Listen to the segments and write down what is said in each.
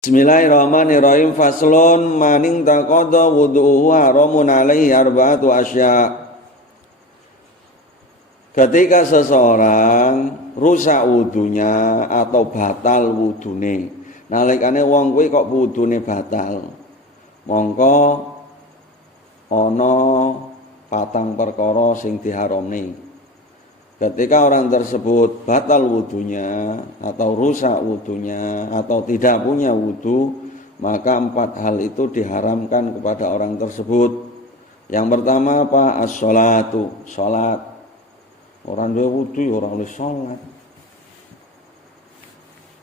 Bismillahirrahmanirrahim. Faslun maning taqadha wudhu'uhu haramun alaihi arba'atu asya. Ketika seseorang rusak wudunya atau batal wudune, nalikane wong kuwi kok wudune batal, mongko ana patang perkara sing diharamne. Ketika orang tersebut batal wudunya atau rusak wudunya atau tidak punya wudu, maka 4 hal itu diharamkan kepada orang tersebut. Yang pertama apa? As-sholatu, sholat. Orang duwe wudu ya ora oleh sholat.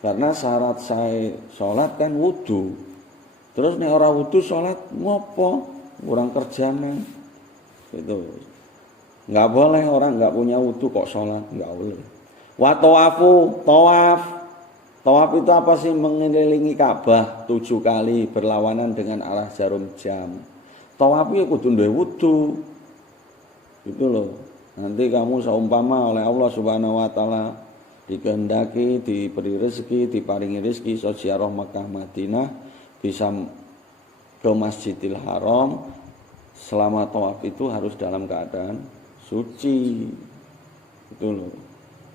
Karena syarat saya sholat kan wudu. Terus nek ora wudu sholat ngopo? Kurang kerjane. Gitu. Enggak boleh orang enggak punya wudu kok sholat, enggak boleh. Wa tawafu, tawaf. Tawaf itu apa sih? Mengelilingi Ka'bah 7 kali berlawanan dengan arah jarum jam. Tawaf itu kudu duwe wudu. Gitu loh. Nanti kamu seumpama oleh Allah Subhanahu wa taala dikehendaki, diberi rezeki, diparingi rezeki ziarah Makkah Madinah, bisa ke Masjidil Haram, selama tawaf itu harus dalam keadaan suci. Itu loh.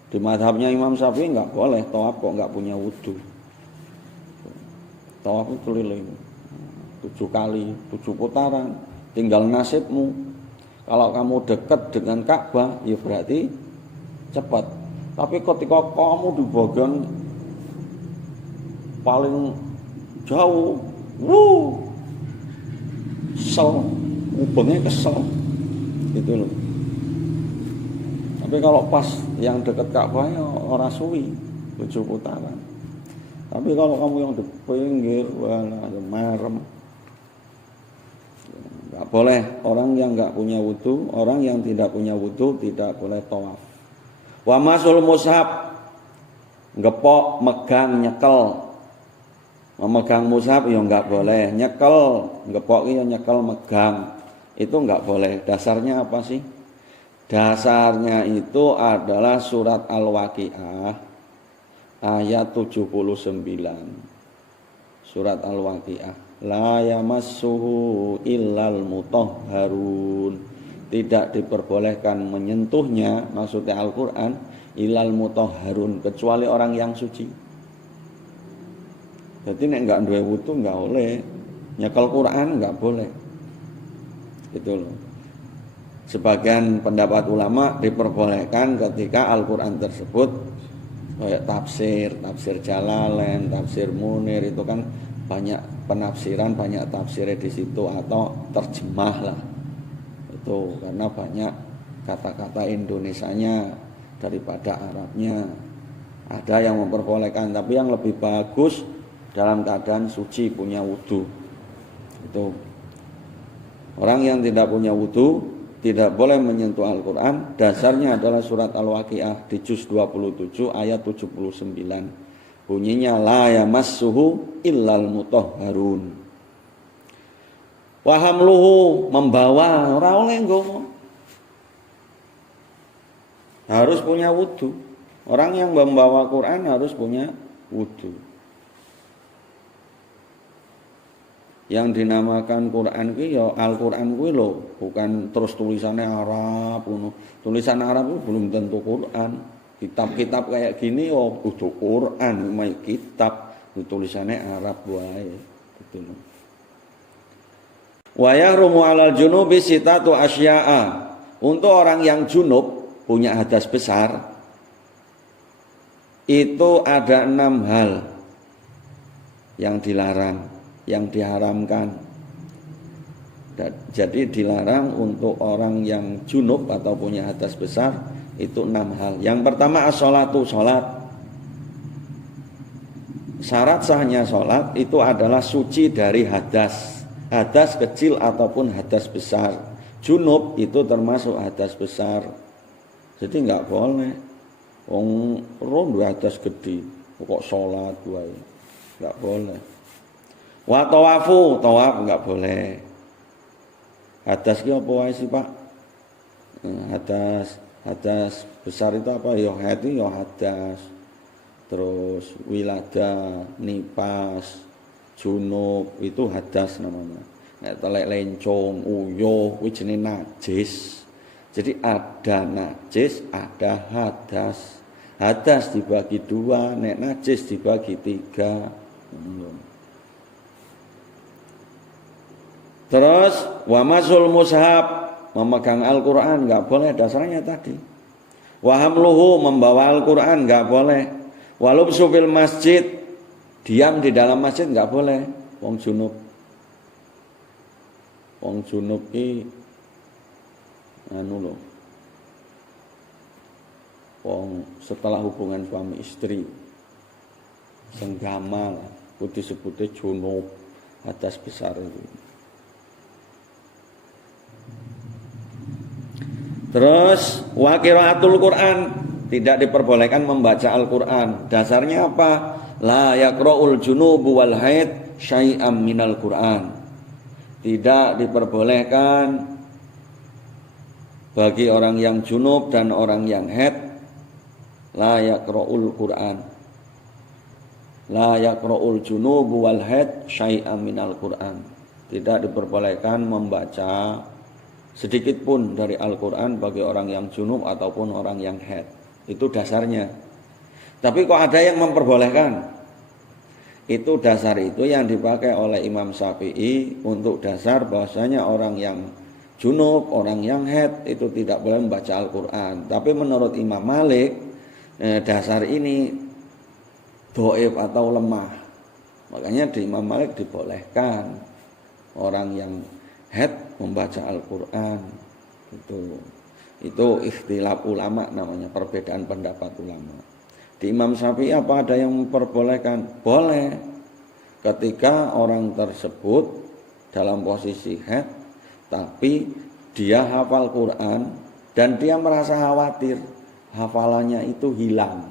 Di mazhabnya Imam Syafi'i enggak boleh tawaf kok enggak punya wudu. Tawaf itu keliling 7 kali, 7 putaran, tinggal nasibmu. Kalau kamu dekat dengan Ka'bah ya berarti cepat. Tapi ketika kamu di bagian paling jauh, kesel, ubengnya kesel. Gitu loh. Tapi kalau pas yang dekat Ka'bah ya ora suwi 7 putaran. Tapi kalau kamu yang di pinggir, walah ya merem. Enggak boleh orang yang enggak punya wudu, orang yang tidak punya wudu tidak boleh tawaf. Wa masul mushaf, ngepok, megang, nyekel. Memegang mushaf ya enggak boleh, nyekel, ngepok ya nyekel, megang. Itu enggak boleh. Dasarnya apa sih? Dasarnya itu adalah surat Al-Waqiah ayat 79. Surat Al-Waqiah, la yamassuhu illal mutahharun. Tidak diperbolehkan menyentuhnya, maksudnya Al-Qur'an, illal mutahharun, kecuali orang yang suci. Jadi nek enggak duwe wudu enggak boleh nyekel Quran, enggak boleh. Gitu loh. Sebagian pendapat ulama diperbolehkan ketika Al-Qur'an tersebut kayak tafsir Jalalain, tafsir Munir, itu kan banyak penafsiran, banyak tafsirnya di situ, atau terjemah lah. Itu karena banyak kata-kata Indonesianya daripada Arabnya. Ada yang memperbolehkan, tapi yang lebih bagus dalam keadaan suci, punya wudu. Itu orang yang tidak punya wudu tidak boleh menyentuh Al-Quran. Dasarnya adalah surat Al-Waqiah di juz 27 ayat 79. Bunyinya la yamassuhu illal mutahharun. Wa hamluhu, membawa, ora oleh nggowo. Harus punya wudu. Orang yang membawa Quran harus punya wudu. Yang dinamakan Quran kuwi ya Al-Quran kuwi lho, bukan terus tulisannya Arab ngono. Tulisan Arab itu belum tentu Quran. Kitab-kitab kayak gini oh kudu Quran, mai kitab tulisannya Arab wae gitu lho. Wa yahrumu 'alal junubi sitatu asya'a. Untuk orang yang junub punya hadas besar itu ada 6 hal yang dilarang, yang diharamkan. Jadi dilarang untuk orang yang junub atau punya hadas besar itu 6 hal. Yang pertama as-sholatu, sholat. Syarat sahnya sholat itu adalah suci dari hadas, hadas kecil ataupun hadas besar. Junub itu termasuk hadas besar. Jadi enggak boleh wong rondo hadas gede kok sholat wae. Enggak boleh. Wa tawafu, tawaf enggak boleh. Hadas ki apa wae sih, Pak? Hadas besar itu apa? Ya hati ya hadas. Terus wilada, nipas, junub itu hadas namanya. Nek telek lencong, uyuh kuwi jenenge najis. Jadi ada najis, ada hadas. Hadas dibagi 2, nek najis dibagi 3. Terus wa masul mushaf, memegang Al-Qur'an enggak boleh, dasarnya tadi. Wa hamluhu, membawa Al-Qur'an enggak boleh. Walubsu fil masjid, diam di dalam masjid enggak boleh. Wong junub. Wong junub ki anu lho. Wong setelah hubungan suami istri senggama lah, disebutnya junub, hadas besar itu. Terus wa qiraatul Quran, tidak diperbolehkan membaca Al-Qur'an. Dasarnya apa? La yaqra'ul junubu wal haid syai'am minal Qur'an. Tidak diperbolehkan bagi orang yang junub dan orang yang haid la yaqra'ul Qur'an. La yaqra'ul junubu wal haid syai'am minal Qur'an. Tidak diperbolehkan membaca sedikit pun dari Al-Qur'an bagi orang yang junub ataupun orang yang haid. Itu dasarnya. Tapi kok ada yang memperbolehkan? Itu dasar itu yang dipakai oleh Imam Syafi'i untuk dasar bahwasanya orang yang junub, orang yang haid itu tidak boleh membaca Al-Qur'an. Tapi menurut Imam Malik, dasar ini dhaif atau lemah. Makanya di Imam Malik dibolehkan orang yang haid membaca Al-Qur'an. Itu ikhtilaf ulama namanya, perbedaan pendapat ulama. Di Imam Syafi'i apa ada yang memperbolehkan? Boleh. Ketika orang tersebut dalam posisi haid tapi dia hafal Quran dan dia merasa khawatir hafalannya itu hilang,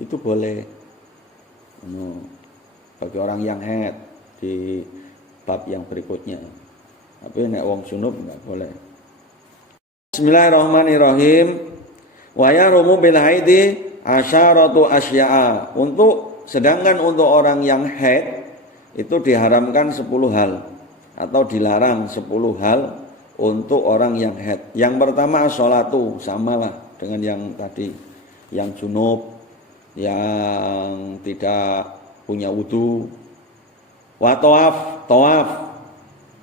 itu boleh. Bagi orang yang haid di bab yang berikutnya. Tapi nek wong junub enggak boleh. Bismillahirrahmanirrahim. Wa yarumu bil haidi asyaratu asya'a. Sedangkan untuk orang yang haid itu diharamkan 10 hal atau dilarang 10 hal untuk orang yang haid. Yang pertama sholatu, samalah dengan yang tadi, yang junub, yang tidak punya wudu. Wa tawaf.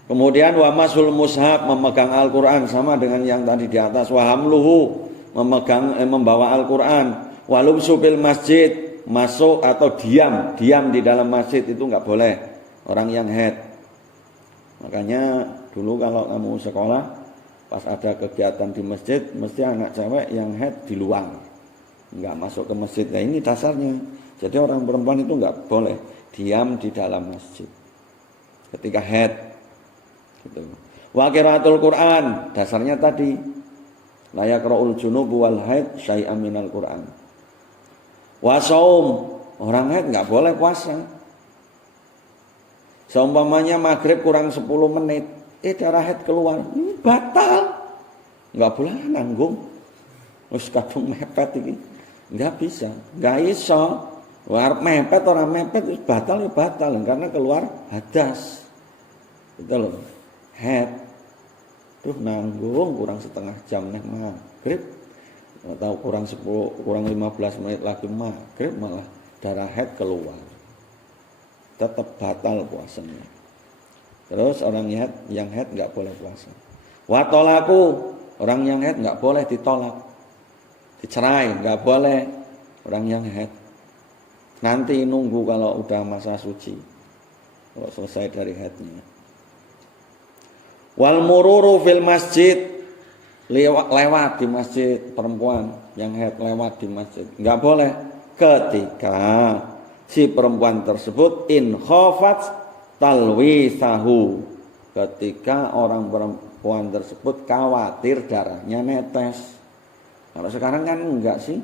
Kemudian wa masul mushaf, memegang Al-Qur'an, sama dengan yang tadi di atas. Wa hamluhu, membawa Al-Qur'an. Wa lubsu fil masjid, masuk atau diam di dalam masjid itu enggak boleh orang yang haid. Makanya dulu kalau kamu sekolah pas ada kegiatan di masjid, mesti anak cewek yang haid di luar, enggak masuk ke masjid. Nah ini dasarnya. Jadi orang perempuan itu enggak boleh diam di dalam masjid ketika haid. Gitu. Wa qiraatul Quran, dasarnya tadi la yaqra'ul junubu wal haid syai'an minal Quran. Wa shaum, orang haid enggak boleh puasa. Seumpamanya maghrib kurang 10 menit, darah haid keluar, batal. Enggak boleh nanggung. Wis kadung mepet iki. Enggak bisa, enggak iso. Arep mepet orang mepet wis batal ya batal karena keluar hadas. Itu loh. Haid. Tuh nanggung kurang setengah jam nek maghrib. Atau kurang 15 menit lagi maghrib malah darah haid keluar. Tetap batal puasanya. Terus orang yang haid enggak boleh puasa. Wa tolaku, orang yang haid enggak boleh ditolak. Dicerai enggak boleh orang yang haid. Nanti nunggu kalau udah masa suci. Kalau selesai dari haidnya. Wal mururu fil masjid, lewat di masjid, perempuan yang haid lewat di masjid enggak boleh ketika si perempuan tersebut in khafat talwisahu, ketika orang perempuan tersebut khawatir darahnya netes. Kalau sekarang kan enggak sih.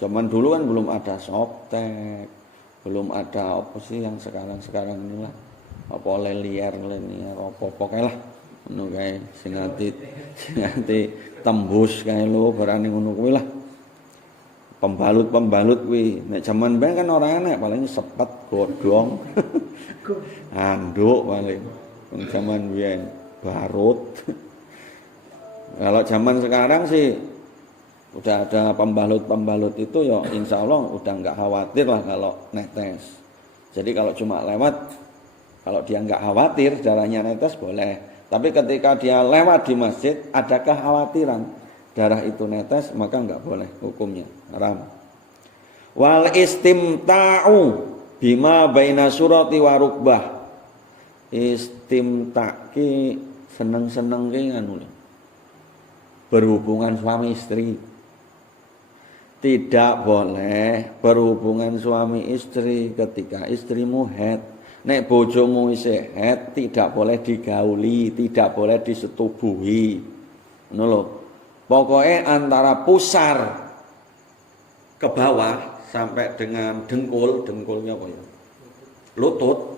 Zaman dulu kan belum ada softtek, belum ada apa sih yang sekarang inilah. Apa leliar apa pokoknya lah ngono kae sing nganti tembus kae lho barane ngono kuwi lah. Pembalut kuwi nek jaman ben kan ora enek, paling sepet, godhong, anduk paling. Zaman biyen barut. Kalau zaman sekarang sih udah ada pembalut itu ya insya Allah udah nggak khawatir lah kalau netes. Jadi kalau cuma lewat, kalau dia nggak khawatir darahnya netes boleh. Tapi ketika dia lewat di masjid ada kekhawatiran darah itu netes, maka nggak boleh, hukumnya haram. Wal istimta'u bima baina surati wa rukbah. Istimta' ki seneng-seneng ki nganu, berhubungan suami istri. Tidak boleh berhubungan suami istri ketika istrimu haid. Nek bojomu isih haid tidak boleh digauli, tidak boleh disetubuhi. Ngono lho. Pokoknya antara pusar ke bawah sampai dengan dengkulnya apa ya? Lutut.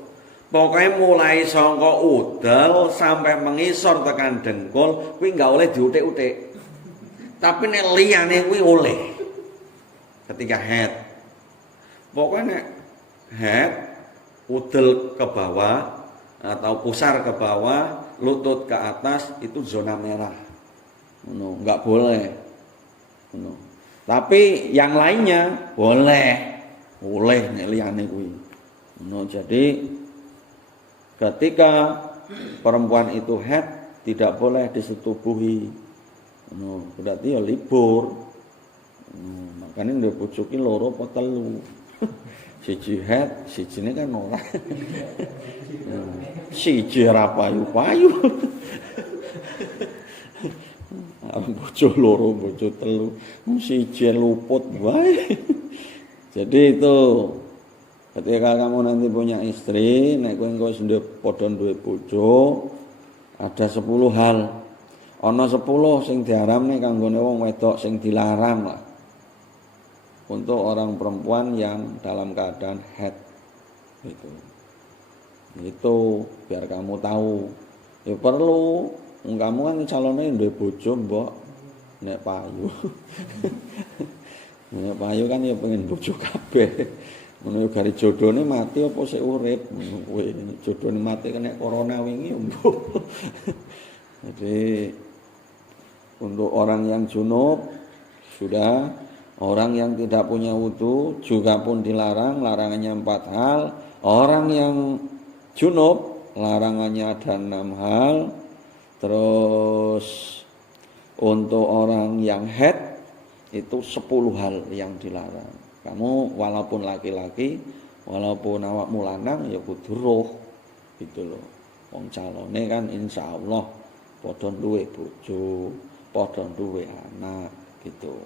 Pokoknya mulai saka udel sampai mengisor tekan dengkul kuwi enggak oleh diutik-utik. Tapi nek liyane kuwi oleh. Ketika head. Pokoknya nek head udel ke bawah atau pusar ke bawah, lutut ke atas itu zona merah. Enggak boleh. Tapi yang lainnya boleh nek liyane kuwi. Jadi ketika perempuan itu haid tidak boleh disetubuhi. Berarti ya libur. Makanya ndek bojoki loro apa telu. Siji haid, sijine kan ora. Siji ora payu-payu. Bojo loro, bojo telu, siji luput wae. Jadi itu ketika kamu nanti punya istri, nek kowe engko sudah padha duwe bojo, ada 10 hal. Ana 10 sing diharamne kanggone wong wedok sing dilarang lah. Untuk orang perempuan yang dalam keadaan haid. Itu biar kamu tahu. Ya perlu. Kamu kan calonnya duwe bojo mbok nek payu. Nek payu kan ya pengen bojo kabeh. Ngono gari jodhone mati apa sik urip. Kowe jodhone mati kena corona wingi mbok. Jadi untuk orang yang junub sudah, orang yang tidak punya wudu juga pun dilarang, larangannya 4 hal. Orang yang junub larangannya ada 6 hal. Terus untuk orang yang haid itu 10 hal yang dilarang. Kamu walaupun laki-laki, walaupun awakmu lanang ya kudu roh gitu loh. Wong calone kan insyaallah padha duwe bojo, padha duwe anak gitu.